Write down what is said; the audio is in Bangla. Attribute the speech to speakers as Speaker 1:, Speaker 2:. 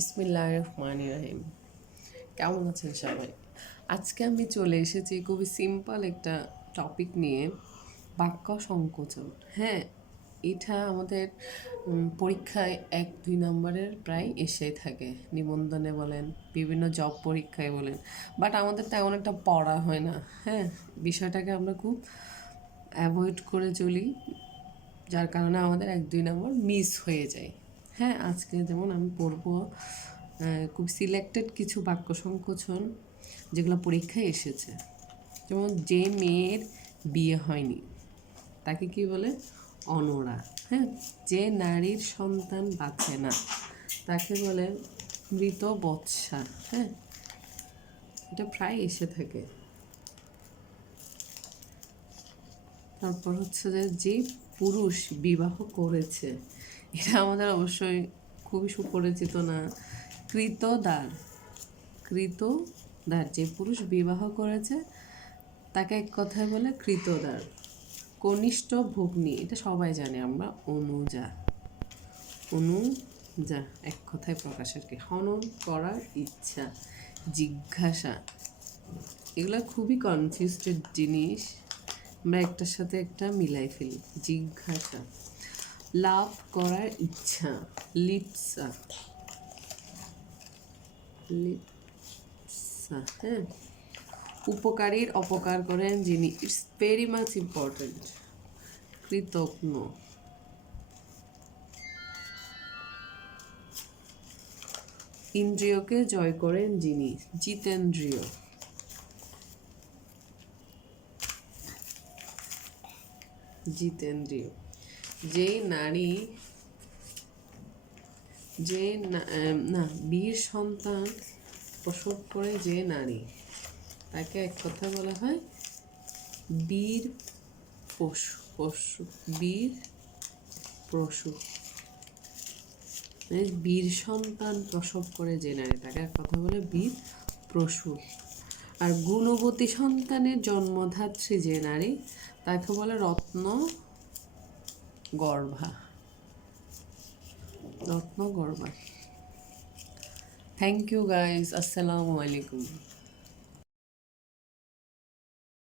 Speaker 1: বিসমিল্লাহ রহমান রাহিম কেমন আছেন সবাই? আজকে আমি চলে এসেছি খুবই সিম্পল একটা টপিক নিয়ে, বাক্য সংকোচন। হ্যাঁ এটা আমাদের পরীক্ষায় এক, দুই নম্বরের প্রায় এসেই থাকে। নিবন্ধনে বলেন, বিভিন্ন জব পরীক্ষায় বলেন। বাট আমাদের তেমন একটা পড়া হয় না। হ্যাঁ বিষয়টাকে আমরা খুব অ্যাভয়েড করে চলি, যার কারণে আমাদের এক, দুই নম্বর মিস হয়ে যায়। হ্যাঁ আজকে যেমন আমি পড়ব খুব সিলেক্টেড কিছু বাক্য সংকোচন যেগুলো পরীক্ষায় এসেছে। যেমন, যে মেয়ের বিয়ে হয়নি, তাকে কি বলে? অনরা। হ্যাঁ যে নারীর সন্তান বাঁচে না, তাকে বলে মৃত বৎসা। হ্যাঁ এটা প্রায় এসে থাকে। তারপর হচ্ছে যে যে পুরুষ বিবাহ করেছে এটা আমাদের অবশ্যই খুবই সুপরিচিত না। কৃতদার কৃতদার যে পুরুষ বিবাহ করেছে, তাকে এক কথায় বলে কৃতদার কনিষ্ঠ ভগ্নী, এটা সবাই জানে, আমরা অনুজা। অনুজা, এক কথায় প্রকাশের কি? হনন করার ইচ্ছা, জিজ্ঞাসা। এগুলো খুবই কনফিউজড জিনিস। আমরা একটার সাথে একটা মিলাই ফেলি। জিজ্ঞাসা। লাভ করার ইচ্ছা। লিপসা। লিপসা হ্যাঁ। উপকারীর অপকার করেন যিনি। ইটস ভেরি মাচ ইম্পর্টেন্ট কৃতজ্ঞ। ইন্দ্রিয়কে জয় করেন যিনি। জিতেন্দ্রিয়। জিতেন্দ্রিয়। যে নারী, যে না- বীর সন্তান প্রসব করে যে নারী, তাকে এক কথা বলা হয় বীর পশু পশু, বীর পশু মানে বীর সন্তান প্রসব করে যে নারী, তাকে এক কথা বলে বীর প্রসূ আর গুণবতী সন্তানের জন্মধাত্রী যে নারী, তাকে বলে রত্ন গর্ভা রত্ন গর্ভা থ্যাংক ইউ গাইজ আসসালামু আলাইকুম